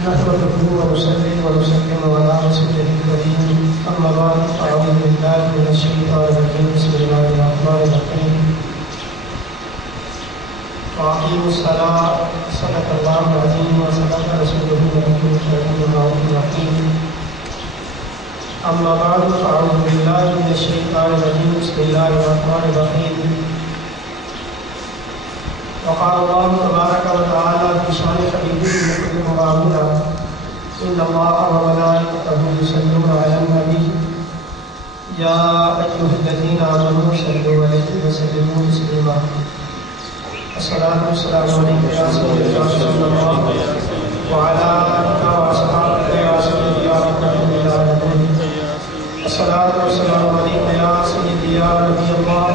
نحمده ونصلي ونسلم على رسوله الكريم أما بعد فأعوذ بالله من الشيطان الرجيم بسم الله الرحمن الرحيم وأقيموا الصلاة صدق الله العظيم وصدق رسوله النبي الكريم أما بعد فأعوذ بالله من الشيطان الرجيم بسم الله الرحمن الرحيم وقال الله تبارك وتعالى في شأن حبيبه المكرم وعاملا إن الله وملائكته يصلون على النبي يا أيها الذين آمنوا صلوا عليه وسلموا تسليما الصلاة والسلام عليك يا سيدي يا رسول الله وعلى آلك وأصحابك يا سيدي يا رحمة للعالمين الصلاة والسلام عليك يا سيدي يا نبي الله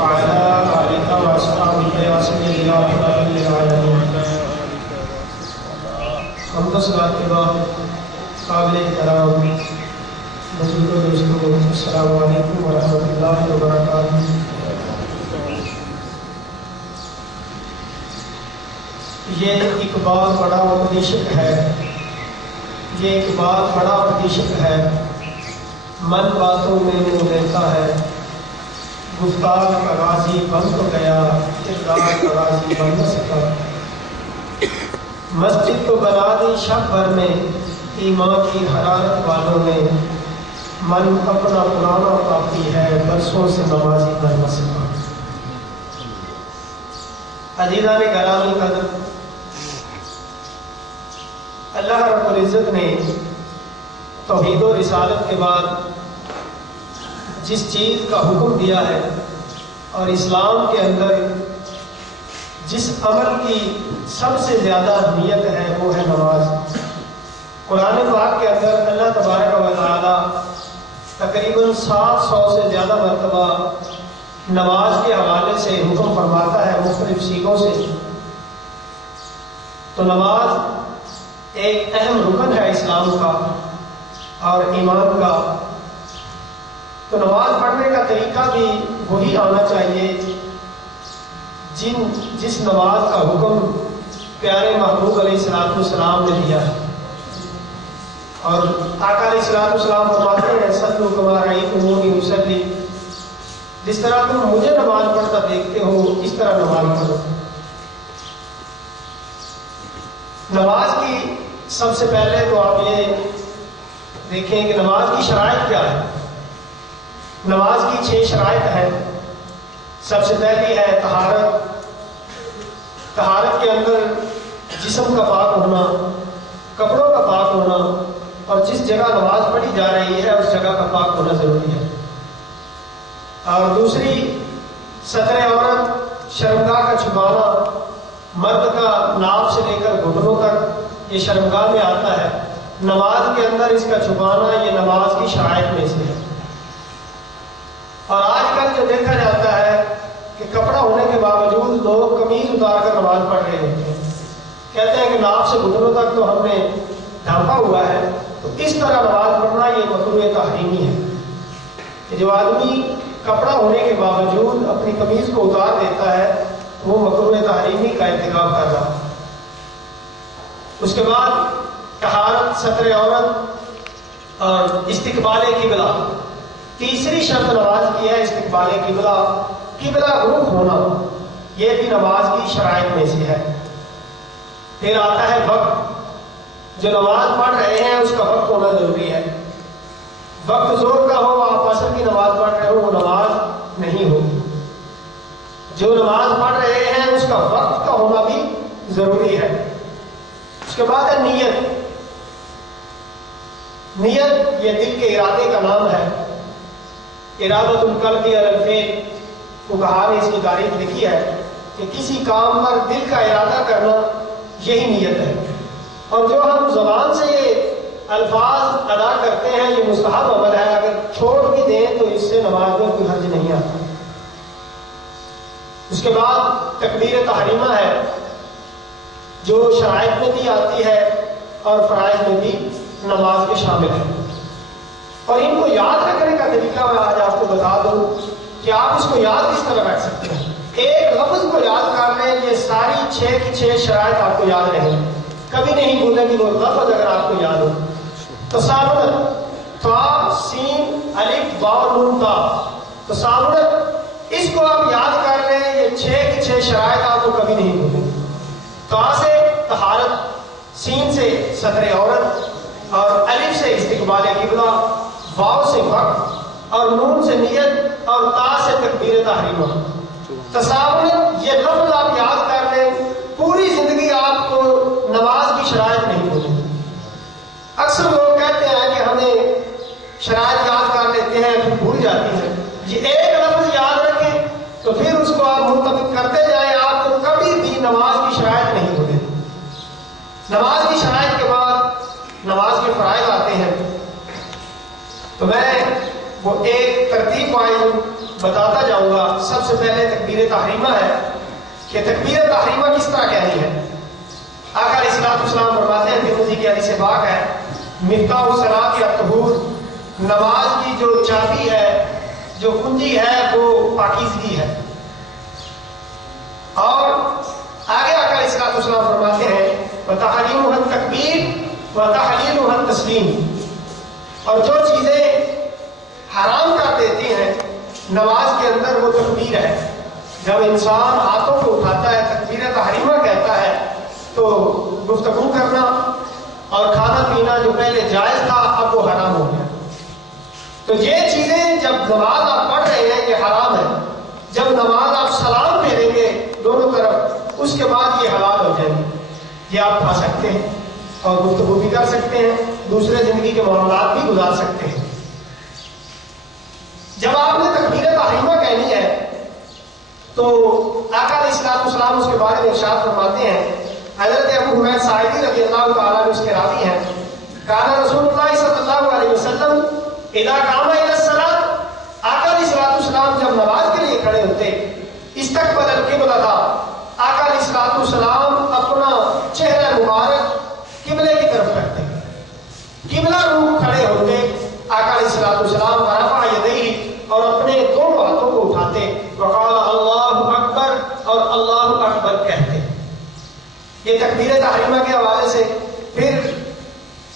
وعلى آلك وأصحابك يا سيدي يا رحمة للعالمين حمد و صلاۃ کے بعد قابل احترام بزرگ و دوستوں السلام علیکم ورحمۃ اللہ وبرکاتہ۔ یہ ایک بات بڑا اپدیشک ہے، یہ ایک بات بڑا اپدیشک ہے، من باتوں میں منہ لیتا ہے، گفتار کا غازی بن تو گیا، کردار کا غازی بن نہ سکا۔ مسجد تو بنا دی شب بھر میں ایمان کی حرارت والوں نے، من اپنا پرانا کافی ہے، برسوں سے نمازی بن نہ سکا۔ عزیزان گرامی قدر، اللہ رب العزت نے توحید و رسالت کے بعد جس چیز کا حکم دیا ہے اور اسلام کے اندر جس عمل کی سب سے زیادہ اہمیت ہے وہ ہے نماز۔ قرآن پاک کے اندر اللہ تبارک و تعالی تقریباً 700 سے زیادہ مرتبہ نماز کے حوالے سے حکم فرماتا ہے مختلف سیغوں سے۔ تو نماز ایک اہم رکن ہے اسلام کا اور ایمان کا۔ تو نماز پڑھنے کا طریقہ بھی وہی آنا چاہیے جس نماز کا حکم پیارے محبوب علیہ السلام نے دیا ہے۔ اور آقا علیہ السلام فرماتے ہیں صلوا کما رأیتمونی اصلی، جس طرح تم مجھے نماز پڑھتا دیکھتے ہو اس طرح نماز پڑھو۔ نماز کی سب سے پہلے تو آپ یہ دیکھیں کہ نماز کی شرائط کیا ہے۔ نماز کی 6 شرائط ہیں۔ سب سے پہلی ہے طہارت۔ طہارت کے اندر جسم کا پاک ہونا، کپڑوں کا پاک ہونا، اور جس جگہ نماز پڑھی جا رہی ہے اس جگہ کا پاک ہونا ضروری ہے۔ اور دوسری ستر عورت، شرمگاہ کا چھپانا، مرد کا ناف سے لے کر گھٹنوں تک یہ شرمگاہ میں آتا ہے۔ نماز کے اندر اس کا چھپانا یہ نماز کی شرائط میں سے ہے۔ اور آج کل جو دیکھا جاتا ہے کہ کپڑا ہونے کے باوجود لوگ قمیض اتار کر نماز پڑھ رہے ہوتے ہیں، کہتے ہیں کہ ناف سے گھٹنوں تک تو ہم نے ڈھانپا ہوا ہے۔ تو اس طرح نماز پڑھنا یہ مکروہ تحریمی ہے کہ جو آدمی کپڑا ہونے کے باوجود اپنی قمیض کو اتار دیتا ہے وہ مکروہ تحریمی کا ارتکاب کر رہا ہے۔ اس کے بعد طہارت، ستر عورت اور استقبال قبلہ۔ تیسری شرط نماز کی ہے استقبال قبلہ، قبلہ رخ ہونا، یہ بھی نماز کی شرائط میں سے ہے۔ پھر آتا ہے وقت۔ جو نماز پڑھ رہے ہیں اس کا وقت ہونا ضروری ہے۔ وقت زور کا ہو، آپ عصر کی نماز پڑھ رہے ہو، وہ نماز نہیں ہوگی۔ جو نماز پڑھ رہے ہیں اس کا وقت کا ہونا بھی ضروری ہے۔ اس کے بعد ہے نیت۔ نیت یہ دل کے ارادے کا نام ہے۔ ارادۃ القلب علی الفعل، فقہا نے اس کی تعریف لکھی ہے کہ کسی کام پر دل کا ارادہ کرنا یہی نیت ہے۔ اور جو ہم زبان سے یہ الفاظ ادا کرتے ہیں یہ مستحب عمل ہے، اگر چھوڑ بھی دیں تو اس سے نماز میں کوئی حرج نہیں آتا۔ اس کے بعد تکبیر تحریمہ ہے جو شرائط میں بھی آتی ہے اور فرائض میں بھی نماز کے شامل ہے۔ اور ان کو یاد رکھنے کا طریقہ میں آج آپ کو بتا دوں کہ آپ اس کو یاد کس طرح رکھ سکتے ہیں۔ ایک لفظ کو یاد کر لیں، یہ ساری 6 کی 6 شرائط آپ کو یاد رہیں۔ کبھی نہیں بھولیں گے وہ لفظ اگر آپ کو یاد ہو. تصاونت، تا سین الف واو نون تا، تصاونت، اس کو آپ یاد کر لیں. یہ 6 کی 6 شرائط آپ کو کبھی نہیں بھولیں. تا سے طہارت، سین سے ستر عورت، اور الف سے استقبال قبلہ، واو سے وقت، اور نون سے نیت، اور تا سے تکبیر تحریمہ. تصاونت یہ لفظ آپ یاد کر لیں، پوری زندگی آپ کو نماز کی شرائط نہیں بھولیں. اکثر لوگ کہتے ہیں کہ ہمیں شرائط یاد کر لیتے ہیں پھر بھول جاتی ہیں. یہ ایک لفظ یاد رکھیں تو پھر اس کو آپ منتخب کرتے جائیں، آپ کو کبھی بھی نماز کی شرائط نہیں بھولیں. نماز کی شرائط کے بعد نماز کے فرائض آتے ہیں. تو میں وہ ایک ترتیب وائز بتاتا جاؤں گا. سب سے پہلے تکبیر تحریمہ ہے کہ تکبیر تحریمہ کس طرح کہنی ہے. آقا علیہ الصلوۃ والسلام فرماتے ہیں، ترمذی کی حدیث پاک ہے، مفتاح الصلاۃ الطہور، نماز کی جو چابی ہے، جو کنجی ہے وہ پاکیزگی ہے. اور آگے آقا علیہ الصلوۃ والسلام فرماتے ہیں وتحریمها التکبیر وتحلیلها التسلیم. اور جو چیزیں حرام کر دیتی ہیں نماز کے اندر وہ تکبیر ہے. جب انسان ہاتھوں کو اٹھاتا ہے تکبیر تحریمہ کہتا ہے تو گفتگو کرنا اور کھانا پینا جو پہلے جائز تھا اب وہ حرام ہو گیا. تو یہ چیزیں جب نماز آپ پڑھ رہے ہیں یہ حرام ہے. جب نماز آپ سلام پھیریں گے دونوں طرف اس کے بعد یہ حلال ہو جائیں گے. یہ آپ کھا سکتے ہیں اور گفتگو بھی کر سکتے ہیں، دوسرے زندگی کے معاملات بھی گزار سکتے ہیں. جب آپ نے تکبیر تحریمہ کہنی ہے تو آقا علیہ الصلوۃ والسلام اس کے بارے میں ارشاد فرماتے ہیں. حضرت ابو حمید ساعدی رضی اللہ تعالیٰ عنہ اس کے راوی ہیں، کان رسول اللہ صلی اللہ علیہ وسلم اذا قام الى الصلاۃ، آقا علیہ الصلوۃ والسلام جب نماز کے لیے کھڑے ہوتے، استقبل القبلہ تھا، آقا علیہ الصلوۃ والسلام اپنا چہرہ مبارک قبلے کی طرف کرتے، قبلہ روح کھڑے ہوتے. آقا علیہ الصلوۃ والسلام ورفع یدیہ، اور اپنے دونوں ہاتھوں کو اٹھاتے، وقال اللہ اکبر، اور اللہ اکبر کہتے. یہ تکبیر تحریمہ کے حوالے سے. پھر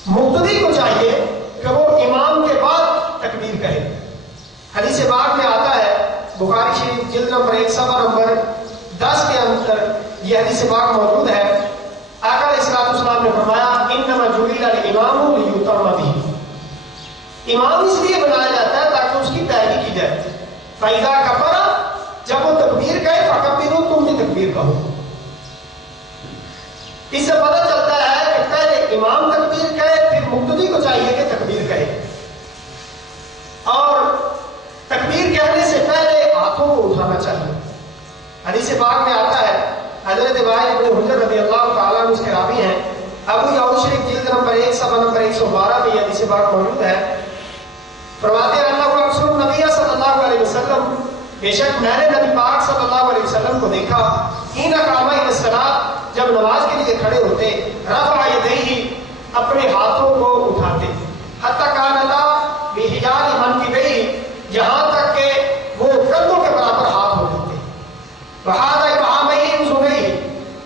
مقتدی کو چاہیے کہ وہ امام کے بعد تکبیر کہے. حدیث پاک میں آتا ہے، بخاری شریف جلد نمبر 1 صفحہ نمبر 10 کے اندر یہ حدیث پاک موجود ہے. آقا علیہ الصلوۃ والسلام نے فرمایا انما جعل الامام لیؤتم بہ، امام اس لیے بنایا جاتا ہے تاکہ اس کی پیروی کی جائے. فاذا کبر، جب وہ تکبیر کہے فکبروا، تم بھی تکبیر کہو. اس سے پتہ چلتا ہے کہ پہلے امام تکبیر کہے پھر مقتدی کو چاہیے کہ تکبیر کہے. اور تکبیر کہنے سے پہلے ہاتھوں کو اٹھانا چاہیے. حدیث پاک میں آتا ہے، حضرت وائل بن حجر رضی اللہ تعالیٰ عنہ اس کے راوی ہیں، ابو داؤد شریف جلد نمبر 1 صفحہ نمبر 112 میں یہ حدیث پاک موجود ہے. فرماتے ہیں اللہ رسول نبی صلی اللہ علیہ وسلم، بے شک میں نے نبی پاک صلی اللہ علیہ وسلم کو دیکھا، حین قام الی الصلاۃ، جب نماز کے لیے کھڑے ہوتے، رفع یدیہ، اپنے ہاتھوں کو اٹھاتے، حتی کانتا بحجال منکبیہ، یہاں تک کہ وہ کندھوں کے برابر ہاتھ ہو جاتے. وہذا ابہامہ اذنیہ،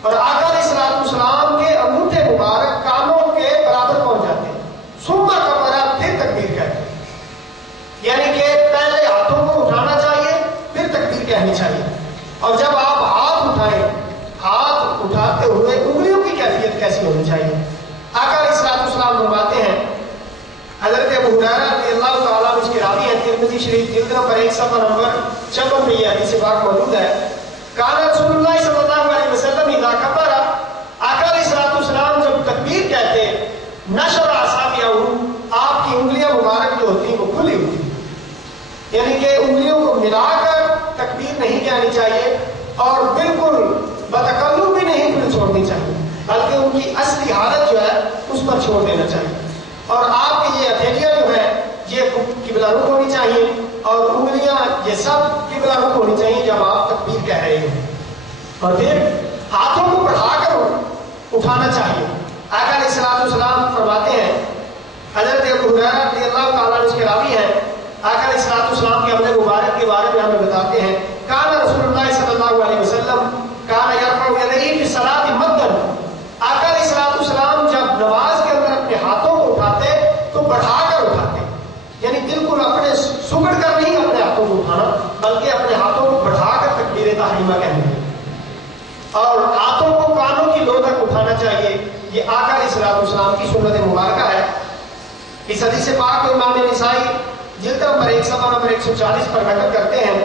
اور آقا علیہ الصلوۃ والسلام کے انگوٹھے مبارک کانوں کے برابر پہنچ جاتے. ثم کبر، پھر تکبیر کہتے. یعنی کہ پہلے ہاتھوں کو اٹھانا چاہیے پھر تکبیر کہنی چاہیے. اور جب آپ ہاتھ اٹھائیں، ہاتھ اٹھاتے ہوئے انگلیوں کی کیفیت کیسی ہونی چاہیے. آقا علیہ الصلوۃ والسلام فرماتے ہیں، حضرت ابو ہریرہ رضی اللہ تعالیٰ عنہ اس کے راوی ہیں، ترمذی شریف جلد نمبر 1 صفحہ نمبر 56 میں یہ حدیث پاک موجود ہے. کان رسول اللہ صلی اللہ علیہ وسلم اذا کبر، آقا علیہ الصلوۃ والسلام جب تکبیر کہتے، نشر اصابعہ، آپ کی انگلیاں مبارک جو ہوتی ہیں وہ کھلی ہوتی، یعنی کہ انگلیوں کو ملا کر تکبیر نہیں کہنی چاہیے اور بالکل بتکلف بھی نہیں کھلی چھوڑنی چاہیے، بلکہ ان کی اصلی حالت جو ہے اس پر چھوڑ دینا چاہیے. اور آپ کی یہ ہتھیلیاں جو ہے یہ قبلہ رخ ہونی چاہیے، اور انگلیاں یہ سب قبلہ رخ ہونی چاہیے جب آپ تکبیر کہہ رہے ہیں. اور پھر ہاتھوں کو بڑھا کر اٹھانا چاہیے. آقا علیہ الصلوۃ والسلام فرماتے ہیں، حضرت ابو ہریرہ رضی اللہ تعالیٰ عنہ اس کے راوی ہیں، آقا علیہ الصلوۃ والسلام کے عمل مبارک کے بارے میں ہمیں بتاتے ہیں، کان رسول اللہ صلی اللہ علیہ وسلم کان یرفع یدیہ فی الصلاۃ مدا، آقا علیہ الصلوۃ والسلام بلکہ اپنے ہاتھوں کو بڑھا کر تکبیر تحریمہ کہنے لگے اور ہاتھوں کو کانوں کی لو تک اٹھانا چاہیے. یہ آقا علیہ الصلوۃ والسلام کی سنت مبارکہ ہے. اس حدیث پاک کو امام نسائی جلد نمبر 1 صفحہ نمبر 140 پر نقل کرتے ہیں.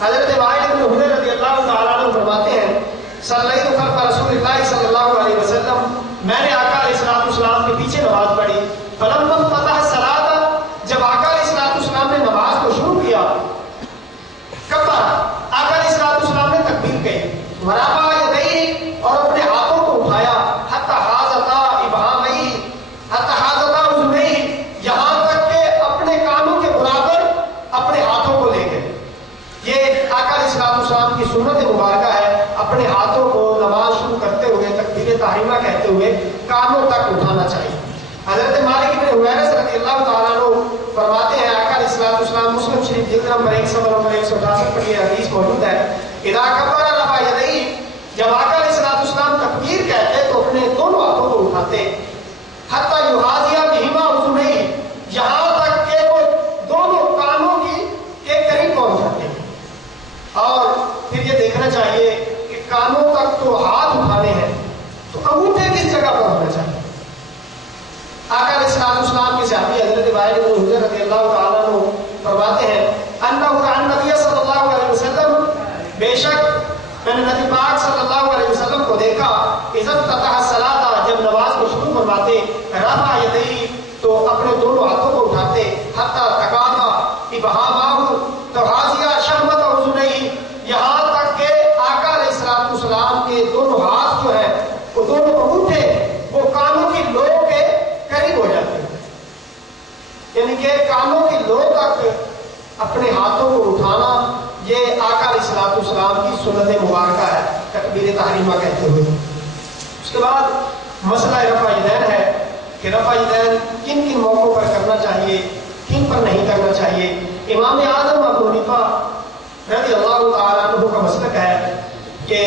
حضرت وائل بن حجر رضی اللہ تعالیٰ عنہ فرماتے ہیں صلیت خلف رسول اللہ صلی اللہ علیہ وسلم، میں نے آقا علیہ الصلوۃ والسلام کے پیچھے نماز پڑھی. فلما فتح الصلاۃ، جب آقا علیہ الصلوۃ والسلام نے نماز کو شروع کیا، کبر، آقا علیہ الصلوۃ والسلام نے تکبیر کہی، ورفع یدیہ، اور اپنے ہاتھوں کو اٹھایا، حتی حاذتا ابہامہ، حتی حاذتا اذنیہ، یہاں تک کہ اپنے کانوں کے برابر اپنے ہاتھوں کو لے گئے. یہ آقا علیہ الصلوۃ والسلام کی سنت مبارکہ ہے، اپنے ہاتھوں کو نماز شروع کرتے ہوئے تکبیر تحریمہ کہتے ہوئے کانوں تک اٹھانا چاہیے. حضرت مالک بن حویرث رضی اللہ تعالیٰ عنہ فرماتے ہیں آقا علیہ الصلوۃ والسلام مسلم شریف جلد نمبر 1 صفحہ نمبر 168 پر یہ حدیث موجود ہے. اذا کبر رفع یدیہ، جب آقا علیہ الصلوۃ والسلام تکبیر کہتے تو اپنے دونوں ہاتھوں کو اٹھاتے، حتی یحاذی بہما اذنیہ، یہاں تک کہ وہ دونوں کانوں کے قریب پہنچ جاتے ہیں. اور پھر یہ دیکھنا چاہیے کہ کانوں تک تو ہاتھ اٹھانے ہیں تو انگوٹھے کس جگہ پر ہونا چاہیے. آقا علیہ الصلوۃ والسلام کے صحابی حضرت وائل بن حجر رضی اللہ تعالیٰ عنہ فرماتے ہیں انہ کان نبی صلی اللہ علیہ وسلم، بے شک میں نے نبی پاک صلی اللہ علیہ وسلم کو دیکھا، اذا افتتح الصلاۃ، جب نماز کو شروع فرماتے، رفع یدیہ، تو اپنے دونوں ہاتھوں کو اٹھاتے، حتی تقاطع ابہامہ تحاذی شہمۃ اذنیہ، یہاں تک کہ آقا علیہ الصلوۃ والسلام کے دونوں ہاتھ جو ہے وہ دونوں انگوٹھے وہ کانوں کی لو کے قریب ہو جاتے ہیں. یعنی کہ کانوں کی لو تک اپنے ہاتھوں کو اٹھانا یہ آقا علیہ الصلوۃ والسلام کی سنت مبارکہ ہے تکبیر تحریمہ کہتے ہوئے. اس کے بعد مسئلہ رفع یدین ہے کہ رفع یدین کن کن موقعوں پر کرنا چاہیے، کن پر نہیں کرنا چاہیے. امام اعظم ابو حنیفہ رضی اللہ تعالیٰ عنہ کا مسلک ہے کہ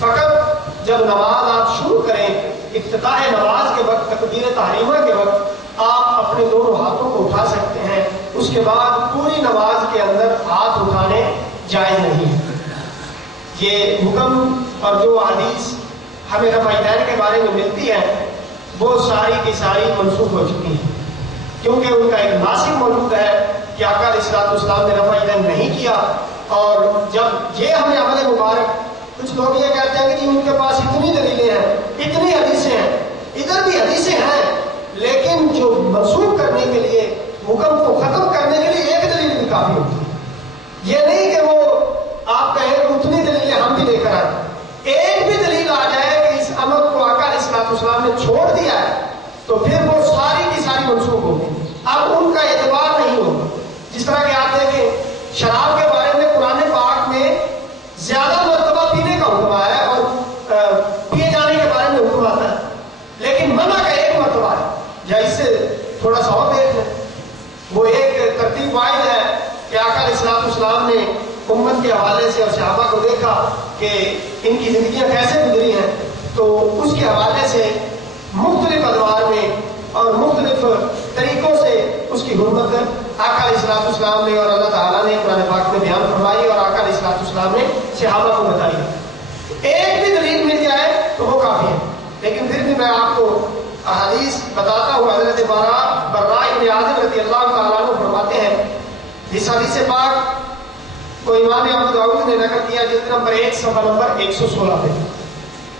فقط جب نماز آپ شروع کریں، افتتاح نماز کے وقت، تکبیر تحریمہ کے وقت آپ اپنے دونوں ہاتھوں کو اٹھا سکتے ہیں. اس کے بعد پوری نماز کے اندر ہاتھ اٹھانے جائز نہیں ہے. یہ حکم اور جو حدیث ہمیں رفع یدین کے بارے میں ملتی ہے وہ ساری کی ساری منسوخ ہو چکی ہیں، کیونکہ ان کا ایک ناسخ موجود ہے کہ آقا علیہ الصلوۃ والسلام نے رفع یدین نہیں کیا. اور جب یہ ہمیں عمل مبارک، کچھ لوگ یہ کہتے ہیں کہ ان کے پاس اتنی دلیلیں ہیں، اتنی حدیثیں ہیں، ادھر بھی حدیثیں ہیں، لیکن جو منسوخ کرنے کے لیے، حکم کو ختم کرنے کے لیے ایک دلیل بھی کافی ہوتی ہے. یہ نہیں کہ وہ آپ کہیں کہ اتنی دلیلیں ہم بھی لے کر آئے. ایک بھی دلیل آ جائے کہ اس عمل کو آقا علیہ الصلوۃ والسلام نے چھوڑ دیا ہے تو پھر وہ ساری کی ساری منسوخ ہوگی، اب ان کا اعتبار نہیں ہوگا. جس طرح کہ آپ دیکھیں شراب کے بارے میں قرآن پاک میں زیادہ مرتبہ پینے کا حکم آیا ہے اور پیے جانے کے بارے میں حکم آتا ہے، لیکن منع کا ایک مرتبہ ہے. یا اس سے تھوڑا سا اور دیکھ لیں، وہ ایک ترتیب واحد ہے کہ آقا علیہ الصلوۃ والسلام نے امت کے حوالے سے اور صحابہ کو دیکھا کہ ان کی زندگیاں کیسے گزری ہیں، تو اس کے حوالے سے مختلف ادوار میں اور مختلف طریقوں سے اس کی حرمت آقا علیہ الصلوۃ والسلام نے اور اللہ تعالیٰ نے قرآن پاک میں بیان فرمائی اور آقا علیہ الصلوۃ والسلام نے صحابہ کو بتائی. ایک بھی دلیل مل جائے تو وہ کافی ہے. لیکن پھر بھی میں آپ کو احادیث بتاتا ہوں. حضرت براء ابن عازب رضی اللہ تعالیٰ عنہ فرماتے ہیں، اس حدیث پاک کو امام ابو داؤد نے نقل کیا جلد نمبر 1 صفحہ نمبر 116 پہ.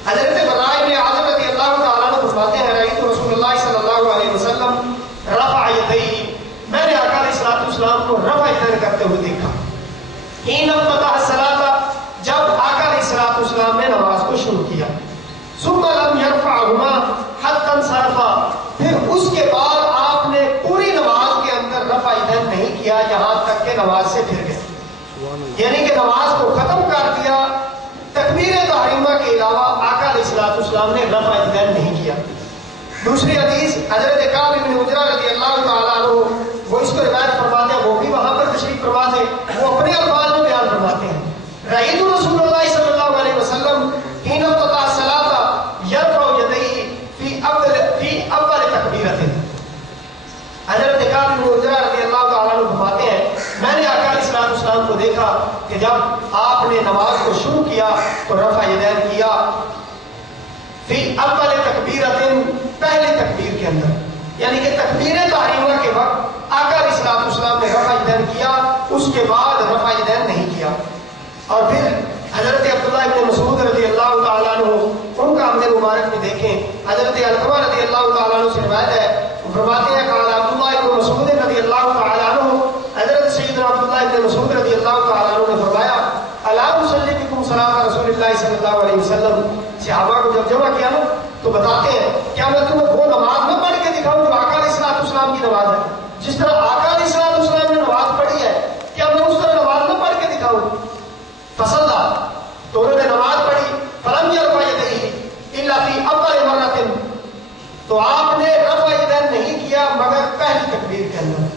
حضرت براء ابن عازب رضی اللہ تعالیٰ عنہ فرماتے ہیں رأیت رسول اللہ صلی اللہ علیہ وسلم رفع یدیہ، میں نے آقا علیہ الصلوۃ والسلام کو رفع یدین کرتے ہوئے دیکھا. حین افتتح الصلاۃ، جب آقا علیہ الصلوۃ والسلام نے نماز کو شروع کیا. ثم لم يرفعهما حتى انصرفا، پھر اس کے بعد آپ نے پوری نماز کے اندر رفع یدین نہیں کیا یہاں تک کہ نماز سے پھر گئے. یعنی کہ نماز کو ختم کر دیا، تکبیر تحریمہ کے علاوہ آقا علیہ الصلوۃ والسلام نے رفع یدین نہیں کیا. دوسری حدیث حضرت کعب بن عجرہ رضی اللہ تعالیٰ عنہ وہ اس کو روایت فرماتے ہیں، وہ بھی وہاں پر تشریف فرما تھے، وہ اپنے الفاظ میں بیان فرماتے ہیں رأیت رسول اللہ صلی اللہ علیہ وسلم حین افتتح الصلاۃ یرفع یدیہ فی اول تکبیرۃ. حضرت کعب بن عجرہ رضی اللہ تعالیٰ عنہ فرماتے ہیں میں نے آقا علیہ الصلوۃ والسلام کو دیکھا کہ جب آپ نے نماز کو شروع کیا تو رفع یدین کیا فی اول تکبیرۃ، پہلی تکبیر کے اندر، یعنی کہ تکبیر تحریمہ کے وقت آقا علیہ الصلوۃ والسلام نے رفع یدین کیا، اس کے بعد رفع یدین نہیں کیا۔ اور پھر حضرت عبداللہ ابن مسعود رضی اللہ تعالیٰ عنہ، ان کا عمل مبارک میں دیکھیں، حضرت علقمہ رضی اللہ تعالیٰ عنہ سے روایت ہے، وہ فرماتے ہیں قال عبداللہ ابن مسعود رضی اللہ تعالیٰ عنہ، حضرت سیدنا عبداللہ ابن مسعود رضی اللہ تعالیٰ عنہ نے فرمایا الا اصلی بکم صلاۃ رسول اللہ صلی اللہ علیہ وسلم، صحابہ کو جب جمع کیا نا تو بتاتے ہیں کیا میں تمہیں وہ نماز نہ پڑھ کے دکھاؤں جو آقا علیہ الصلوۃ والسلام کی نماز ہے؟ جس طرح آقا علیہ الصلوۃ والسلام نے نماز پڑھی ہے، کیا میں اس طرح نماز نہ پڑھ کے دکھاؤں؟ فصلى، تو انہوں نے نماز پڑھی، فلم يرفع يديه الا في اول مرة، تو آپ نے رفع یدین نہیں کیا مگر پہلی تکبیر کے اندر،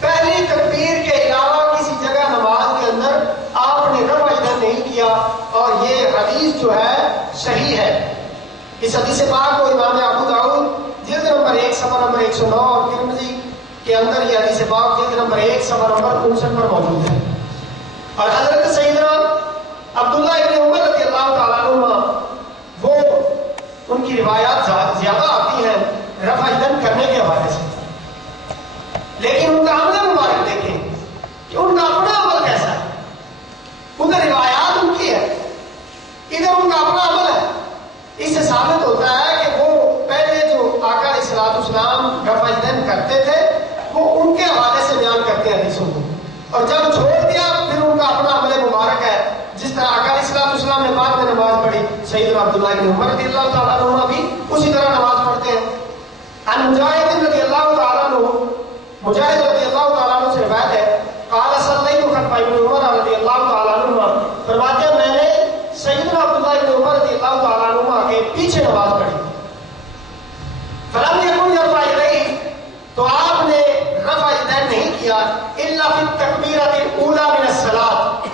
پہلی تکبیر کے علاوہ کسی جگہ نماز کے اندر آپ نے رفع یدین نہیں کیا، اور یہ حدیث جو ہے صحیح ہے۔ اس حدیث پاک کو امام ابو داؤد جلد نمبر 1 صفحہ نمبر 109 اور ترمذی کے اندر یہ حدیث پاک جلد نمبر 1 صفحہ نمبر 59 پر موجود ہے۔ اور حضرت سیدنا عبداللہ ابن عمر رضی اللہ تعالیٰ عنہ، وہ ان کی روایات زیادہ آتی ہیں رفع یدین کرنے کے حوالے سے، لیکن ان کا عمل مبارک دیکھیں کہ ان کا اپنا عمل کیسا ہے۔ ادھر روایات ان کی ہے، ادھر ان کا اپنا عمل ہے۔ اس سے ثابت ہوتا ہے کہ وہ پہلے جو آقا علیہ الصلوۃ والسلام رفع یدین کرتے تھے وہ ان کے حوالے سے بیان کرتے ہیں حدیثوں کو، اور جب چھوڑ دیا پھر ان کا اپنا عمل مبارک ہے۔ جس طرح آقا علیہ الصلوۃ والسلام نے بعد میں نماز پڑھی، سیدنا عبداللہ ابن عمر رضی اللہ تعالیٰ عنہ بھی اسی طرح نماز پڑھتے ہیں۔ عن مجاہد رضی اللہ تعالیٰ عنہ، مجاہد رضی اللہ تعالیٰ عنہ سے روایت ہے قال صلیت خلف ابن عمر رضی اللہ تعالیٰ عنہ، فرماتے ہیں میں نے سیدنا عبداللہ ابن عمر رضی اللہ تعالیٰ عنہ کے پیچھے نماز پڑھی، فلم یکن یرفع یدیہ، تو آپ نے رفع یدین نہیں کیا الا فی التکبیرۃ الاولی من الصلاۃ،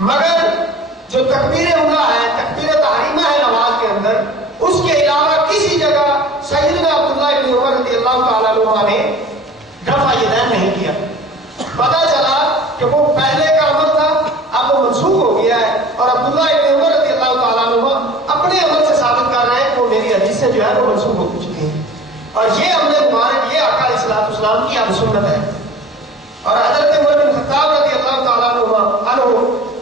مگر جو تکبیر اولیٰ ہے، تکبیر تحریمہ ہے نماز کے اندر، اس کے علاوہ کسی جگہ سیدنا عبداللہ ابن عمر رضی اللہ تعالیٰ عنہ نے رفع یدین نہیں کیا۔ پتہ چلا کہ وہ پہلے کا عمل تھا، اب وہ منسوخ ہو گیا ہے، اور عبداللہ ابن عمر رضی اللہ تعالیٰ عنہ اپنے عمل سے ثابت کر رہے ہیں کہ وہ میری حدیثیں جو ہے وہ منسوخ ہو چکی ہیں، اور یہ عمل مبارک یہ آقا علیہ الصلوۃ والسلام کی اب سنت ہے۔ اور حضرت عمر بن خطاب رضی اللہ تعالیٰ عنہ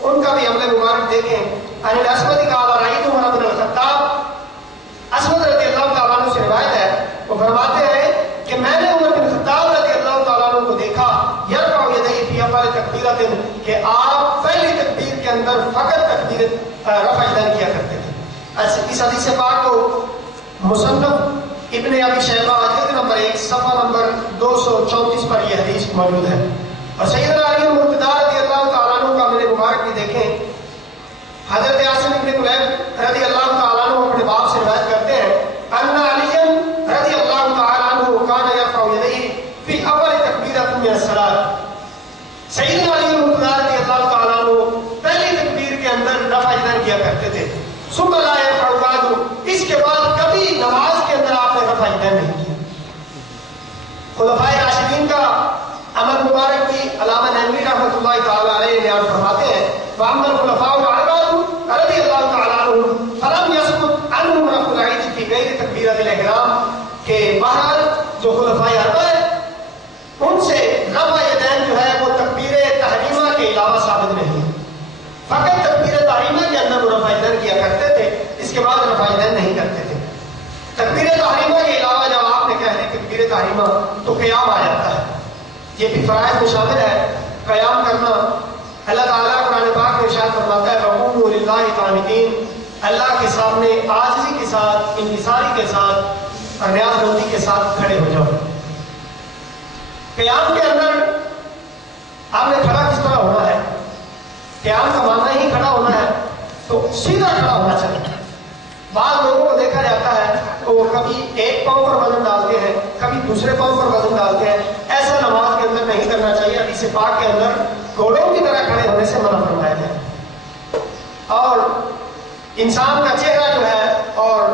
ان کا بھی عمل مبارک دیکھیں۔ عن الاسود قال رأيت عمر بن الخطاب، اسود رضی اللہ تعالیٰ عنہ سے روایت ہے، وہ فرماتے ہیں کہ میں نے عمر بن خطاب رضی اللہ تعالیٰ عنہ کو دیکھا یرفع یدیہ فی اول تکبیرۃ، کہ آپ پہلی تکبیر کے اندر فقط تکبیر رفع یدین کیا کرتے تھے۔ اس حدیث پاک کو مصنف ابن ابی شیبہ جلد نمبر 1 صفحہ نمبر 234 پر یہ حدیث موجود ہے۔ اور سیدنا علی مرتضی رضی اللہ تعالیٰ عنہ کا عمل مبارک بھی دیکھیں۔ حضرت عاصم ابن کلیب رضی اللہ تعالیٰ عنہ اپنے باپ سے روایت کرتے ہیں ان علی رضی اللہ تعالیٰ عنہ کان یرفع یدیہ فی اول تکبیرۃ من الصلاۃ، سیدنا علی مرتضی رضی اللہ تعالیٰ عنہ پہلی تکبیر کے اندر رفع یدین کیا کرتے تھے، ثم لا یرفع بعد، اس کے بعد کبھی نماز کے اندر آپ نے رفع یدین نہیں کیا۔ خلفائے راشدین کا عمل مبارک کی علامہ نحوی رحمۃ اللہ تعالیٰ علیہ بیان فرماتے ہیں وَأَمَّا الْخُلَفَاءُ الْأَرْبَعَةُ رضی اللہ تعالیٰ عنہم فَلَمْ يَسْقُطْ عَنْهُمْ رَفْعُ الْعِيدِ فِي غَيْرِ تَكْبِيرَةِ الْإِحْرَامِ، کہ بہرحال جو خلفائے اربعہ ہیں ان سے رفع یدین جو ہے وہ تکبیر تحریمہ کے علاوہ ثابت نہیں ہے، فقط تکبیر تحریمہ کے اندر وہ رفع یدین کیا کرتے تھے، اس کے بعد رفع یدین نہیں کرتے تھے۔ تکبیر تحریمہ کے علاوہ جب آپ نے کہہ دی تکبیر تحریمہ تو قیام آ جاتا ہے، یہ بھی فرائض میں شامل ہے قیام کرنا۔ اللہ تعالیٰ قرآن پاک میں ارشاد فرماتا ہے وَقُومُوا لِلَّهِ قَانِتِينَ، اللہ کے سامنے عاجزی کے ساتھ، انکساری کے ساتھ اور نیاز مندی کے ساتھ کھڑے ہو جاؤ۔ قیام کے اندر آپ نے کھڑا کس طرح ہونا ہے؟ قیام کا معنی ہی کھڑا ہونا ہے، تو سیدھا کھڑا ہونا چاہیے۔ بعض لوگوں کو دیکھا جاتا ہے تو وہ کبھی ایک پاؤں پر وزن ڈالتے ہیں، کبھی دوسرے پاؤں پر وزن ڈالتے ہیں، ایسا نماز کے اندر نہیں کرنا چاہیے۔ حدیث پاک کے اندر گھوڑوں کی طرح کھڑے ہونے سے منع فرمایا گیا، اور انسان کا چہرہ جو ہے اور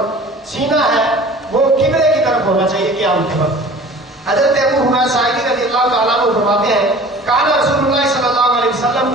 سینہ ہے وہ قبلے کی طرف ہونا چاہیے قیام کے وقت۔ حضرت ابو حمید ساعدی رضی اللہ تعالیٰ عنہ فرماتے ہیں کان رسول اللہ صلی اللہ علیہ وسلم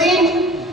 3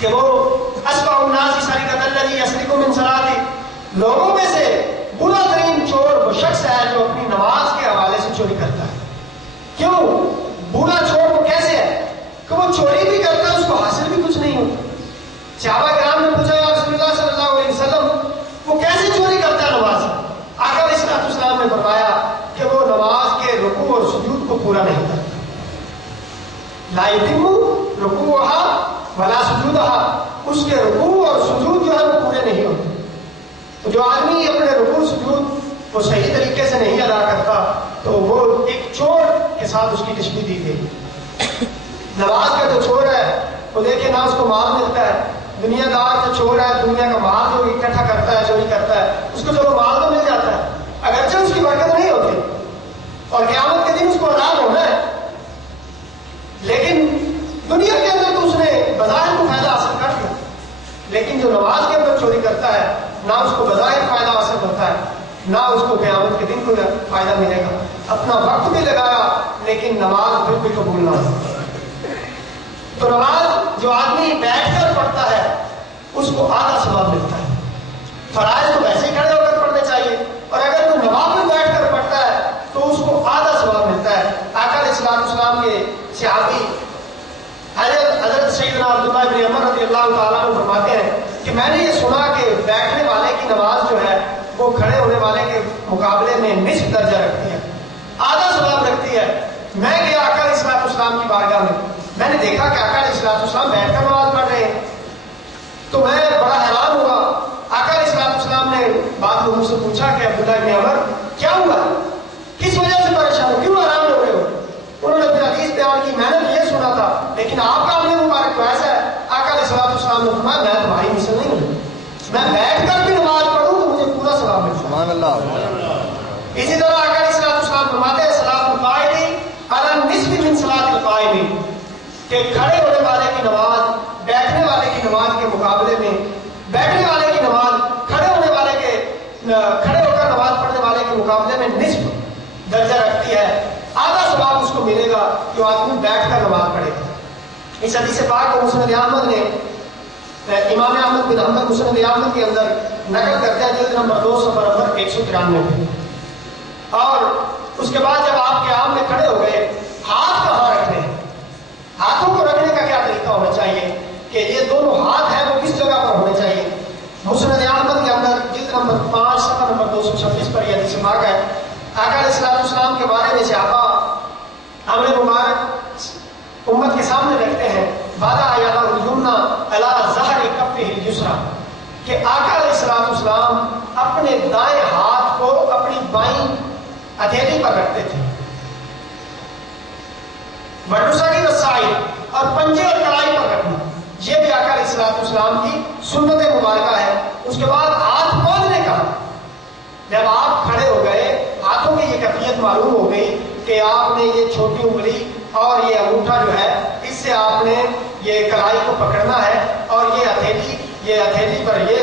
کہ وہ اسبع الناس سرقۃ الذی یسرق من صلاتی، لوگوں میں سے برا ترین چور وہ شخص ہے جو اپنی نماز کے حوالے سے چوری کرتا ہے۔ کیوں برا چور وہ کیسے ہے کہ وہ چوری بھی کرتا ہے، اس کو حاصل بھی کچھ نہیں ہوتا۔ صحابہ کرام نے پوچھا یا رسول اللہ صلی اللہ علیہ وسلم وہ کیسے چوری کرتا ہے نماز؟ آقا علیہ السلام نے فرمایا کہ وہ نماز کے رکوع اور سجود کو پورا نہیں کرتا۔ لا یتم رکوعها ولا سجودها، اس کے رکوع اور سجود جو ہے وہ پورے نہیں ہوتے۔ تو جو آدمی اپنے رکوع سجود وہ صحیح طریقے سے نہیں ادا کرتا تو وہ ایک چور کے ساتھ اس کی تشبیہ دی گئی۔ نماز کا جو چور ہے وہ دیکھیں نہ اس کو مال ملتا ہے، دنیا دار جو چور ہے دنیا کا مال جو اکٹھا کرتا ہے چوری کرتا ہے اس کو چلو مال تو مل جاتا ہے اگرچہ اس کی برکت نہیں ہوتی اور قیامت کے دن اس کو عذاب ہونا ہے، لیکن دنیا کے اندر تو اس نے بظاہر کو فائدہ حاصل کر لیا، لیکن جو نماز کے اندر چوری کرتا ہے نہ اس کو بظاہر فائدہ حاصل ہوتا ہے نہ اس کو قیامت کے دن کو فائدہ ملے گا۔ اپنا وقت بھی لگایا لیکن نماز پھر بھی قبول نہ ہو۔ تو نماز جو آدمی بیٹھ کر پڑھتا ہے اس کو آدھا ثواب ملتا ہے۔ فرائض تو ویسے ہی کھڑے ہو کر پڑھنے چاہیے اور اگر کوئی نوافل بیٹھ کر پڑھتا ہے تو اس کو آدھا ثواب ملتا ہے۔ آقا علیہ السلام کے صحابی حضرت سیدنا عبداللہ بن عمر رضی اللہ تعالیٰ عنہ فرماتے ہیں کہ میں نے یہ سنا کہ بیٹھنے والے کی نماز جو ہے وہ کھڑے ہونے والے کے مقابلے میں نصف درجہ رکھتی ہے، آدھا ثواب رکھتی ہے۔ میں گیا آقا علیہ السلام کی بارگاہ میں نے دیکھا کہ آقا علیہ السلام بیٹھ کر نماز پڑھ رہے ہیں تو میں بڑا حیران ہوا۔ آقا علیہ السلام نے بعد لوگوں سے پوچھا کہ عبداللہ بن عمر کیا ہوا، کس وجہ سے پریشان ہو، کیوں آرام ہو رہے ہو؟ انہوں نے پھر حدیث بیان کی میں نے یہ سنا تھا لیکن آپ کا عمل مبارک تو ایسا ہے۔ آقا علیہ السلام نے فرمایا میں تمہاری مثل نہیں ہوں، میں بیٹھ کر بھی نماز پڑھوں تو مجھے پورا ثواب ملتا ہے۔ سبحان اللہ۔ اسی طرح آقا علیہ السلام فرماتے ہیں صلاۃ القائم علی النصف من صلاۃ القائم، کہ کھڑے ہونے والے کی نماز بیٹھنے والے کی نماز کے مقابلے میں بیٹھنے والے کی نماز کھڑے ہونے والے کے کھڑے ہو کر نماز پڑھنے والے کے مقابلے میں نصف درجہ رکھتی ہے، آدھا ثواب اس کو ملے گا جو آدمی بیٹھ کر نماز پڑھے گا۔ اس حدیث پاک کو مسند احمد نے امام احمد بن حنبل مسند احمد کے اندر نقل کرتے ہیں جلد نمبر 2 صفحہ نمبر 193 اور اس کے بعد جب آپ قیام میں کھڑے ہو گئے ہاتھ کہاں رکھنے ہیں، ہاتھوں کو رکھنے کا کیا طریقہ ہونا چاہیے کہ یہ دونوں ہاتھ ہیں وہ کس جگہ پر ہونے چاہیے۔ مسند احمد کے اندر جلد نمبر 5 صفحہ نمبر 226 پر یہ حدیث پاک ہے۔ آقا علیہ السلام کے بارے میں صحابہ عمل مبارک امت کے سامنے رکھتے ہیں وعدہ یادہ الیمنا علی ظہر کفہ الیسری، کہ آقا علیہ السلام اپنے دائیں ہاتھ کو اپنی بائیں ہتھیلی پر رکھتے تھے، وڈوسری وسائی اور پنجے اور کلائی پر رکھنا یہ بھی آقا علیہ السلام کی سنت مبارکہ ہے۔ اس کے بعد ہاتھ باندھنے کا، جب آپ کھڑے ہو گئے ہاتھوں کی یہ کیفیت معلوم ہو گئی کہ آپ نے یہ چھوٹی انگلی اور یہ انگوٹھا جو ہے اس سے آپ نے یہ کلائی کو پکڑنا ہے اور یہ ہتھیلی پر یہ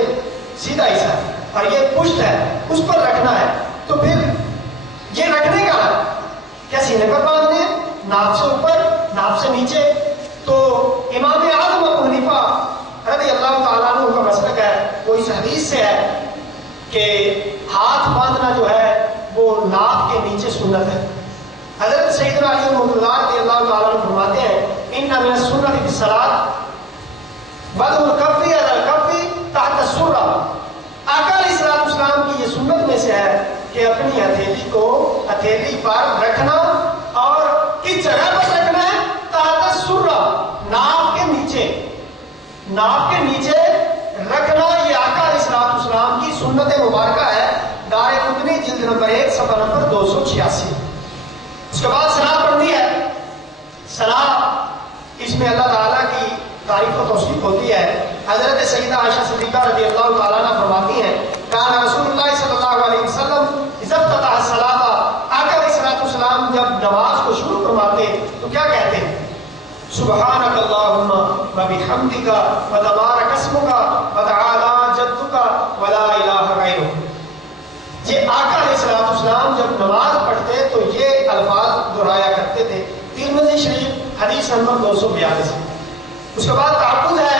سیدھا حصہ ہے اور یہ پشت ہے اس پر رکھنا ہے۔ تو پھر یہ رکھنے کا ہے کیا سینے پر باندھنے ہیں، ناف سے اوپر ناف سے نیچے؟ تو امام اعظم ابو حنیفہ رضی اللہ تعالیٰ عنہ کا مسلک ہے وہ اس حدیث سے ہے کہ ہاتھ باندھنا جو ہے وہ ناف کے نیچے سنت ہے۔ حضرت سیدنا علی رضی اللہ تعالیٰ عنہ فرماتے ہیں ان من السنت فی الصلاۃ وضع الکف علی الکف تحت السرہ، آقا علیہ السلام کی یہ سنت میں سے ہے کہ اپنی ہتھیلی کو ہتھیلی پر رکھنا اور کس جگہ پر رکھنا ہے، تحت السرہ، ناف کے نیچے، ناف کے نیچے رکھنا یہ آقا علیہ السلام کی سنت مبارکہ ہے۔ دار قطنی جلد نمبر 1 صفحہ نمبر 286۔ اس کے بعد صلاۃ پڑھنی ہے۔ صلاۃ اس میں اللہ تعالیٰ کی تعریف و توصیف ہوتی ہے۔ حضرت سیدہ عائشہ صدیقہ رضی اللہ تعالیٰ عنہ فرماتی ہیں کان رسول اللہ صلی اللہ علیہ وسلم اذا افتتح الصلاۃ، آقا علیہ السلام جب نماز کو شروع فرماتے تو کیا کہتے ہیں، سبحانک اللہم وبحمدک وتبارک اسمک وتعالی جدک ولا الہ غیرک۔ یہ آقا علیہ السلام جب نماز پڑھتے تو یہ الفاظ دہرایا کرتے تھے۔ ترمذی شریف حدیث نمبر 242۔ اس کے بعد تعبد ہے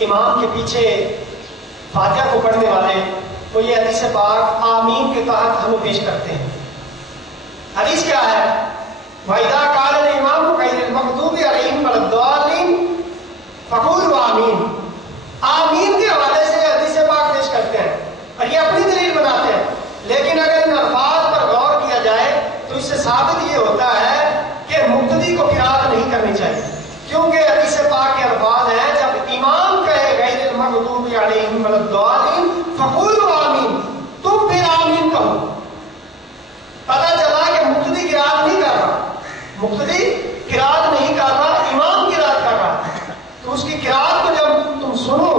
امام کے پیچھے فاتحہ کو پڑھنے والے وہ یہ حدیث پاک آمین کے تحت ہمیں پیش کرتے ہیں۔ حدیث کیا ہے؟ وَإِذَا قَالَ الْإِمَامُ غَيْرِ الْمَغْضُوبِ عَلَيْهِمْ وَلَا الضَّالِّينَ فَقُولُوا آمین۔ آمین کے حوالے سے حدیث پاک پیش کرتے ہیں اور یہ اپنی دلیل بناتے ہیں، لیکن اگر ان الفاظ پر غور کیا جائے تو اس سے ثابت یہ ہوتا ہے کہ مقتدی کو قرات نہیں کرنی چاہیے، کیونکہ حدیث پاک کے الفاظ ہیں جب امام کہے غیر المغضوب علیہم ولا الضالین فقولوا آمین، تم پھر آمین کہو۔ پتہ چلا کہ مقتدی قرات نہیں کر رہا، مقتدی قرات نہیں کر رہا، امام قرات کر رہا ہے، تو اس کی قرات کو جب تم سنو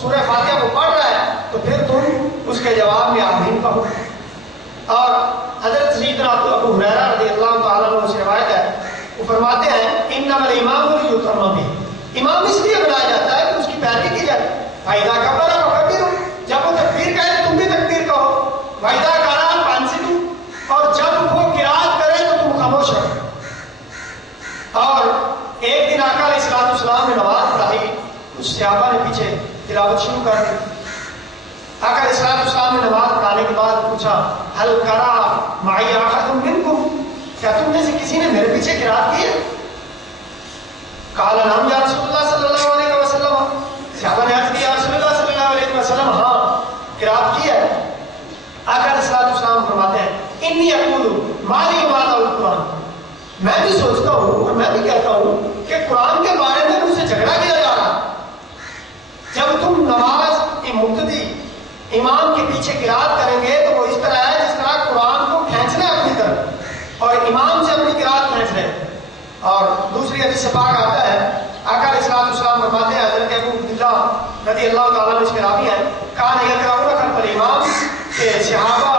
سورہ فاتحہ کو پڑھ رہا ہے تو پھر تم اس کے جواب میں آمین کہو۔ اور حضرت سیدنا ابو ہریرہ رضی اللہ تعالیٰ عنہ سے روایت ہے، وہ فرماتے ہیں انما الامام لیؤتم بہ، امام اس لیے بنایا جاتا ہے کہ اس کی پیروی کی جائے۔ فاذا کبر فکبروا، جب وہ تکبیر کہے تم بھی تکبیر کہو۔ واذا قرأ فانصتوا، اور جب وہ قرات کرے تو تم خاموش رہو۔ اور ایک دن آقا علیہ الصلوۃ والسلام نے نماز پڑھائی، کچھ صحابہ نے پیچھے تلاوت شروع کر دی۔ آقا علیہ الصلوۃ والسلام نے نماز پڑھانے کے بعد پوچھا هل قرأ معي احد منكم، کیا تم میں سے کسی نے میرے پیچھے قرات کی ہے؟ قال نعم یا رسول اللہ صلی اللہ علیہ وسلم، صحابہ نے عرض کیا رسول اللہ صلی اللہ علیہ وسلم ہاں قرات کی ہے۔ آقا علیہ الصلوۃ والسلام فرماتے ہیں انی اقول ما لی وما له القرآن، میں بھی سوچتا ہوں اور میں بھی کہتا ہوں کہ قرآن کے بارے میں مجھ سے جھگڑا کیا جا رہا۔ جب تم نماز کی مقتدی امام کے پیچھے قرات کریں گے تو وہ اس طرح ہے جس طرح قرآن کو کھینچنا ہے اپنی طرف اور امام سے اپنی قرات کھینچ رہے ہیں۔ اور دوسری حدیث پاک آتا ہے، آقا علیہ الصلوۃ والسلام فرماتے ہیں، حضرت ابو عبداللہ رضی اللہ تعالیٰ عنہ اس کے راوی ہیں، کان یقرؤون خلف الامام، کہ صحابہ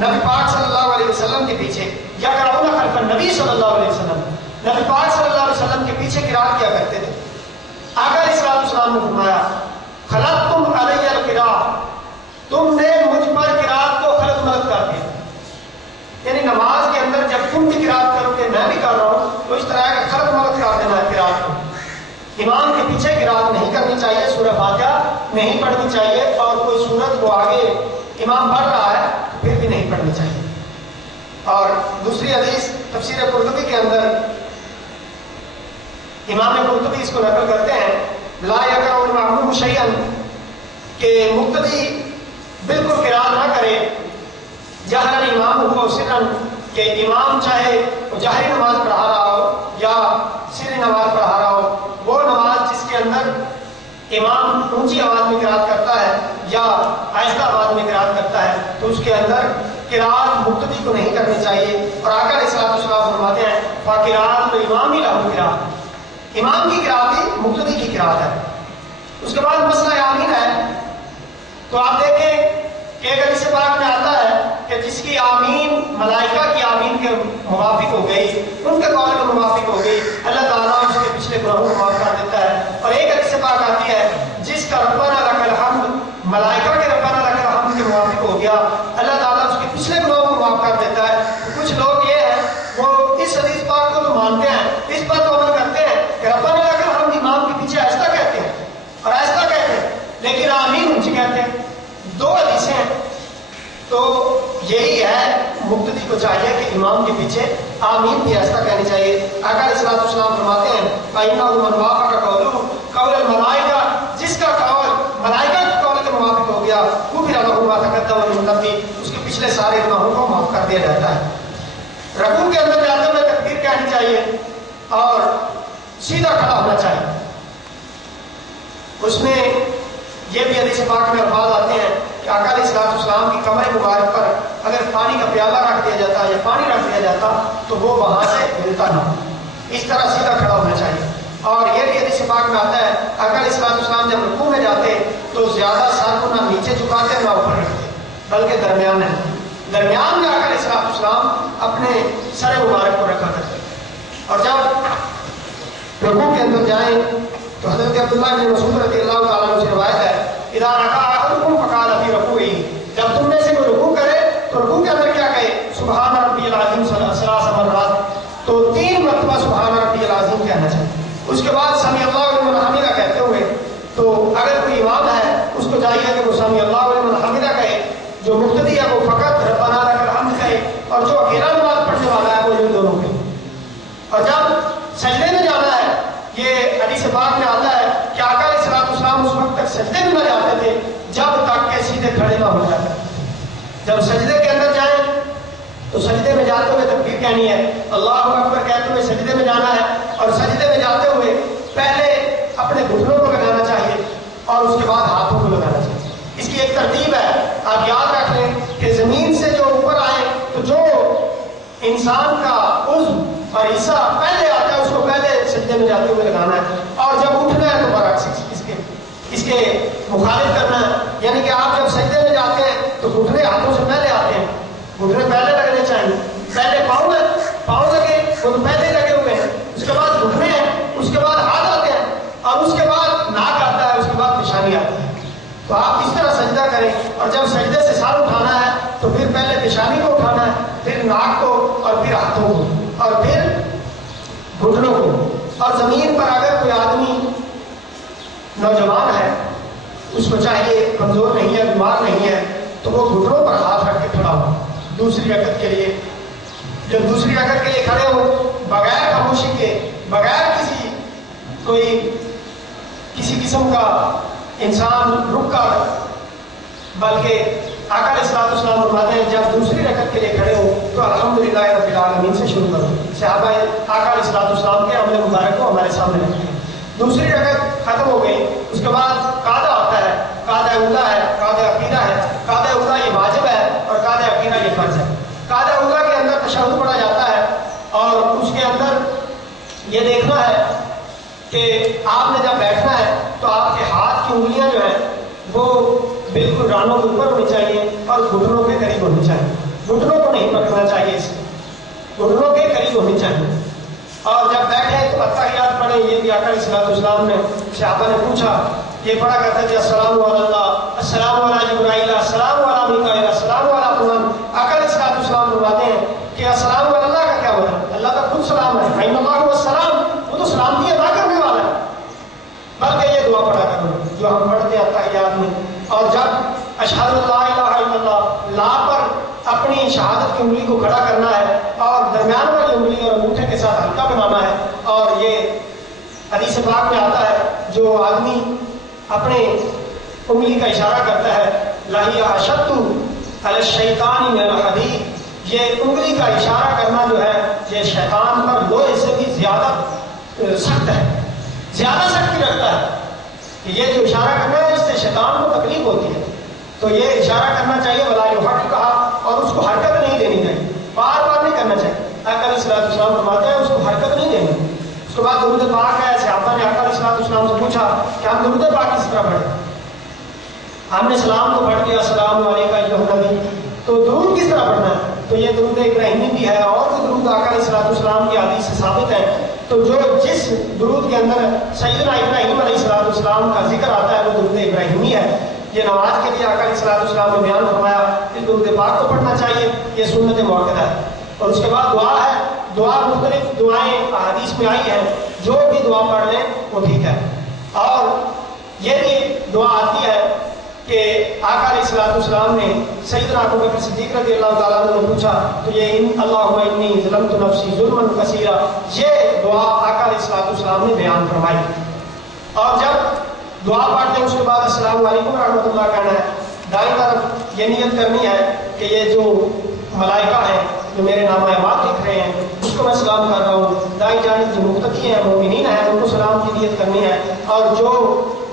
نبی پاک صلی اللہ علیہ وسلم کے پیچھے، یقرؤون خلف النبی صلی اللہ علیہ وسلم، نبی پاک صلی اللہ علیہ وسلم کے پیچھے قرات کیا کرتے تھے۔ آقا علیہ الصلوۃ والسلام نے فرمایا خلقتم علی القراء، تم نے مجھ پر قرات کو خلط ملط کر دیا، یعنی نماز کے اندر جب تم بھی قرات کرو گے میں بھی کر رہا ہوں تو اس طرح کا خلط ملط کر دینا ہے قرات کو۔ امام کے پیچھے قرات نہیں کرنی چاہیے، سورہ فاتحہ نہیں پڑھنی چاہیے، اور کوئی سورت وہ آگے امام پڑھ رہا ہے پھر بھی نہیں پڑھنی چاہیے۔ اور دوسری حدیث تفسیر قرطبی کے اندر امام قرطبی اس کو نقل کرتے ہیں، لا یقرأ المأموم شیئا، کہ مقتدی بالکل قرات نہ کرے، جہرا امام ہو سرن، کہ امام چاہے وہ جہری نماز پڑھا رہا ہو یا سری نماز پڑھا رہا ہو، وہ نماز جس کے اندر امام اونچی آواز میں قرات کرتا ہے یا آہستہ آواز میں قرات کرتا ہے تو اس کے اندر قرات مقتدی کو نہیں کرنی چاہیے۔ اور آقا علیہ الصلوۃ والسلام فرماتے ہیں فقرات الامام له قرات، امام کی قرات بھی مقتدی کی قرات ہے۔ اس کے بعد مسئلہ آمین ہے، تو آپ دیکھیں کہ اگر اس پاک میں آتا ہے کہ جس کی آمین ملائکہ کی آمین کے موافق ہو گئی، ان کے قول کے موافق ہو گئی، اللہ تعالیٰ اس کے پچھلے گناہوں کو معاف کر دیتا ہے۔ اور ایک حدیث پاک آتی ہے جس کا ربنا لک الحمد ملائکہ کے ربنا لک الحمد کے موافق ہو گیا، اللہ تعالیٰ اس کے پچھلے گناہوں کو معاف کر دیتا ہے۔ کچھ لوگ یہ ہیں وہ اس حدیث پاک کو تو مانتے ہیں، اس پر تو عمل کرتے ہیں کہ ربنا لک الحمد امام کے پیچھے ایسا کہتے ہیں اور ایسا کہتے ہیں، لیکن آمین اونچی کہتے ہیں۔ دو حدیثیں ہیں، تو یہی ہے مقتدی کو چاہیے کہ امام کے پیچھے آمین بھی ایسا کہنی چاہیے۔ آقا علیہ الصلوۃ والسلام فرماتے ہیں فَإِنَّهُ مَنْ وَافَقَ قَوْلُهُ قَوْلَ الْمَلَائِكَةِ، جس کا قول ملائکہ کے قول کے موافق ہو گیا، غُفِرَ لَهُ مَا تَقَدَّمَ مِنْ ذَنبِهِ، اس کے پچھلے سارے گناہوں کو معاف کر دیا جاتا ہے۔ رکوع کے اندر جاتے ہوئے تکبیر کہنی چاہیے اور سیدھا کھڑا ہونا چاہیے۔ اس میں یہ بھی حدیث پاک میں الفاظ آتے ہیں کہ آقا علیہ الصلوۃ والسلام کی کمر مبارک پر اگر پانی کا پیالہ رکھ دیا جاتا یا پانی رکھ دیا جاتا تو وہ وہاں سے ملتا نہ، اس طرح سیدھا کھڑا ہونا چاہیے۔ اور یہ بھی حدیث پاک میں آتا ہے آقا علیہ الصلوۃ والسلام جب رکوع میں جاتے تو زیادہ سر کو نہ نیچے جھکاتے نہ اوپر رکھتے، بلکہ درمیان میں آقا علیہ الصلوۃ والسلام اپنے سر مبارک کو رکھا کرتے۔ اور جب رکوع کے اندر جائیں تو حضرت عبداللہ بن مسعود رضی اللہ تعالیٰ عنہ سے روایت ہے اذا رکع احدکم فقال فی رکوعہ، جب تم میں سے کوئی رکوع کرے تو رکوع کے اندر کیا کہے سبحان ربی العظیم ثلاث مرات، تو 3 مرتبہ سبحان ربی العظیم کہنا چاہیے۔ اس کے بعد سمیع اللہ لمن حمدہ کہتے ہوئے پاک میں آتا ہے کہ آقا علیہ الصلوۃ والسلام اس وقت تک سجدے میں نہ جاتے تھے جب تک کہ سیدھے کھڑے نہ ہو جاتے. جب سجدے کے اندر جائیں تو سجدے میں جاتے ہوئے تکبیر کہنی ہے، اللہ اکبر کہتے ہوئے سجدے میں جانا ہے، اور سجدے میں جاتے ہوئے پہلے اپنے گھٹنوں کو لگانا چاہیے اور اس کے بعد ہاتھوں کو لگانا چاہیے. اس کی ایک ترتیب ہے، آپ یاد رکھ لیں کہ زمین سے جو اوپر آئے تو جو انسان کا عضو اور حصہ پہلے آتا ہے اس کو پہلے سجدے میں جاتے ہوئے لگانا ہے، اور جب اٹھنا ہے تو برعکس اس کے مخالف کرنا ہے. یعنی کہ آپ جب سجدے میں جاتے ہیں تو گھٹنے ہاتھوں سے پہلے آتے ہیں، گھٹنے پہلے لگنے چاہیے. پہلے پاؤں لگے وہ تو پہلے لگے ہوئے ہیں، اس کے بعد گھٹنے ہیں، اس کے بعد ہاتھ آتے ہیں، اور اس کے بعد ناک آتا ہے، اس کے بعد پیشانی آتی ہے. تو آپ اس طرح سجدہ کریں، اور جب سجدے سے سر اٹھانا ہے تو پھر پہلے پیشانی کو اٹھانا ہے، پھر ناک کو، اور پھر ہاتھوں کو، اور پھر گھٹنوں کو. اور زمین پر اگر کوئی آدمی نوجوان ہے، اس کو چاہیے، کمزور نہیں ہے، بیمار نہیں ہے، تو وہ گھٹنوں پر ہاتھ رکھ کے کھڑا ہو دوسری رکعت کے لیے. جب دوسری رکعت کے لیے کھڑے ہو، بغیر خاموشی کے، بغیر کسی قسم کا انسان رک کر، بلکہ آقا علیہ الصلوۃ والسلام فرماتے ہیں جب دوسری رکعت کے لیے کھڑے ہو تو الحمدللہ رب العالمین سے شروع کرو. صحابہ آقا علیہ الصلوۃ والسلام کے عمل مبارک کو ہمارے سامنے رکھتے ہیں. دوسری رکعت ختم ہو گئی، اس کے بعد قاعدہ ہوتا ہے، قاعدہ اولا ہے، قاعدہ عقیدہ ہے. قاعدہ اولا یہ واجب ہے اور قاعدہ عقیدہ یہ فرض ہے. قاعدہ اولا کے اندر تشہد پڑھا جاتا ہے، اور اس کے اندر یہ دیکھنا ہے کہ آپ نے جب بیٹھنا ہے تو آپ کے ہاتھ کی انگلیاں جو ہیں وہ بالکل رانوں کے اوپر ہونی چاہیے اور گھٹنوں کے قریب ہونی چاہیے. گھٹنوں کو نہیں پکڑنا چاہیے، اس گھٹنوں کے قریب ہونی چاہیے. اور جب بیٹھے تو اتحیات پڑھیں. یہ بھی آقا علیہ الصلوۃ والسلام نے، صحابہ نے پوچھا، یہ پڑھا کرتے تھے السلام علی اللہ، السلام علی جبرائیل، السلام علی میکائیل، السلام علی فلان. آقا علیہ الصلوۃ والسلام فرماتے ہیں کہ السلام علی اللہ کا کیا ہوتا ہے؟ اللہ کا خود سلام ہے، فإن اللہ هو السلام، وہ تو سلامتی ادا کرنے والا ہے. بلکہ یہ دعا پڑھا کرو جو ہم پڑھتے ہیں اتحیات میں. اور جب اشہد لا الہ الا اللہ، لا پر اپنی شہادت کی انگلی کو کھڑا کرنا ہے اور درمیان والی انگلی اور انگوٹھے کے ساتھ ہلکا بنانا ہے. اور یہ حدیث پاک میں آتا ہے جو آدمی اپنے انگلی کا اشارہ کرتا ہے، لہی اشد علی الشیطان من الحدید، یہ انگلی کا اشارہ کرنا جو ہے یہ شیطان پر لوہے سے بھی زیادہ سخت ہے، زیادہ سختی رکھتا ہے. کہ یہ جو اشارہ کرنا ہے اس سے شیطان کو تکلیف ہوتی ہے، تو یہ اشارہ کرنا چاہیے. ولا یحرک کہا، اور اس کو حرکت نہیں دینی چاہیے، بار بار نہیں کرنا چاہیے. آقا علیہ الصلوۃ والسلام فرماتے ہیں اس کو حرکت نہیں دینی. اس کے بعد درود پاک ہے. صحابہ نے آقا علیہ الصلوۃ والسلام سے پوچھا کہ ہم درود پاک کس طرح پڑھیں؟ ہم نے سلام کو پڑھ دیا السلام علیکم ایھا النبی، تو درود کس طرح پڑھنا ہے؟ تو یہ درود ابراہیمی بھی ہے، اور بھی درود آقا علیہ الصلوۃ والسلام کی حدیث سے ثابت ہے. تو جو جس درود کے اندر سیدنا ابراہیم علیہ الصلوۃ والسلام کا ذکر آتا ہے وہ درود ابراہیمی ہے. یہ نماز کے لیے آقا علیہ الصلوۃ والسلام نے بیان فرمایا کہ درود پاک کو پڑھنا چاہیے، یہ سنت موقدہ ہے. اور اس کے بعد دعا ہے. دعا مختلف دعائیں احادیث میں آئی ہیں، جو بھی دعا پڑھ لیں وہ ٹھیک ہے. اور یہ بھی دعا آتی ہے کہ آقا علیہ الصلوۃ والسلام نے سیدنا ابو بکر صدیق رضی اللہ تعالیٰ عنہ نے پوچھا تو یہ اللہم انی ظلمت نفسی ظلما کثیرا، یہ دعا آقا علیہ الصلوۃ والسلام نے بیان فرمائی. اور جب دعا پڑھتے ہیں اس کے بعد السلام علیکم ورحمۃ اللہ کہنا ہے. دائیں طرف یہ نیت کرنی ہے کہ یہ جو ملائکہ ہیں جو میرے نام اعمال لکھ رہے ہیں اس کو میں سلام کر رہا ہوں. دائیں جانب جو مقتدی ہیں مومنین ہیں ان کو سلام کی نیت کرنی ہے، اور جو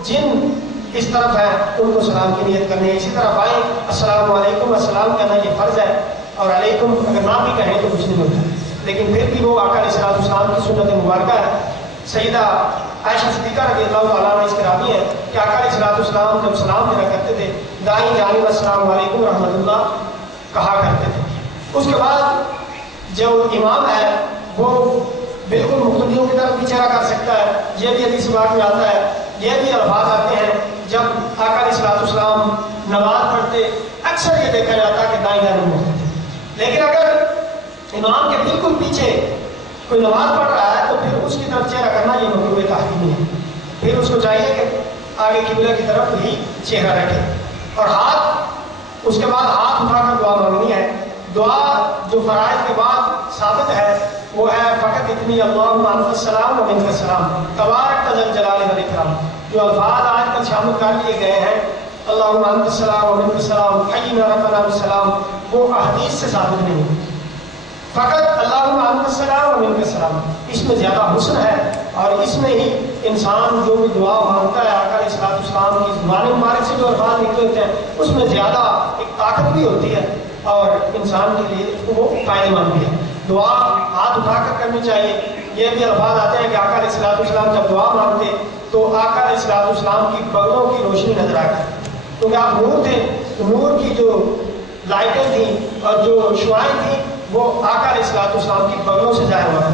جن اس طرف ہے ان کو سلام کی نیت کرنی ہے. اسی طرح بائیں السلام علیکم، السلام کہنا یہ فرض ہے، اور علیکم اگر نہ بھی کہیں تو کچھ نہیں ہوتا، لیکن پھر بھی وہ آقا علیہ الصلوۃ والسلام کی سنت مبارکہ ہے. سیدہ عائشہ صدیقہ رضی اللہ تعالیٰ عنہ اس کے راوی ہیں کہ آقا علیہ الصلوۃ والسلام جب سلام دینا کرتے تھے دائیں جانب السلام علیکم ورحمۃ اللہ کہا کرتے تھے. اس کے بعد جو امام ہے وہ بالکل مقتدیوں کی طرف بھی چہرہ کر سکتا ہے. یہ بھی حدیث پاک میں آتا ہے. یہ بھی الفاظ آتے ہیں جب آقا علیہ الصلوۃ والسلام نماز پڑھتے اکثر یہ دیکھا جاتا ہے کہ دائیں جانب ہوتے تھے. لیکن اگر امام کے بالکل پیچھے کوئی نماز پڑھ رہا ہے تو پھر اس کی طرف چہرہ کرنا یہ مکروہ تحریمی ہے. پھر اس کو چاہیے کہ آگے قبلہ کی طرف ہی چہرہ رکھے، اور ہاتھ اس کے بعد ہاتھ اٹھا کر دعا مانگنی ہے. دعا جو فرائض کے بعد ثابت ہے وہ ہے فقط اتنی اللہم انت السلام و منک السلام تبارک ذل جلال والاکرام. جو الفاظ آج کل شامل کر لیے گئے ہیں اللہم انت السلام و منک السلام حینا ربنا بالسلام، وہ احادیث سے ثابت نہیں. فقط اللہم انت السلام و منک السلام، اس میں زیادہ حسن ہے اور اس میں ہی انسان جو بھی دعا مانگتا ہے آقا علیہ الصلوۃ والسلام کی زبان مبارک سے جو الفاظ نکلے ہوتے ہیں اس میں زیادہ ایک طاقت بھی ہوتی ہے اور انسان کے لیے وہ فائدہ مند بھی ہے. دعا ہاتھ اٹھا کر کرنی چاہیے. یہ بھی الفاظ آتے ہیں کہ آقا علیہ الصلوۃ والسلام جب دعا مانگتے تو آقا علیہ الصلوۃ والسلام کی بغلوں کی روشنی نظر آتی، کیونکہ آپ نور تھے تو نور کی جو لائٹیں تھیں اور جو شعائیں تھیں وہ آقا علیہ الصلوۃ والسلام کی بغلوں سے ظاہر ہوا.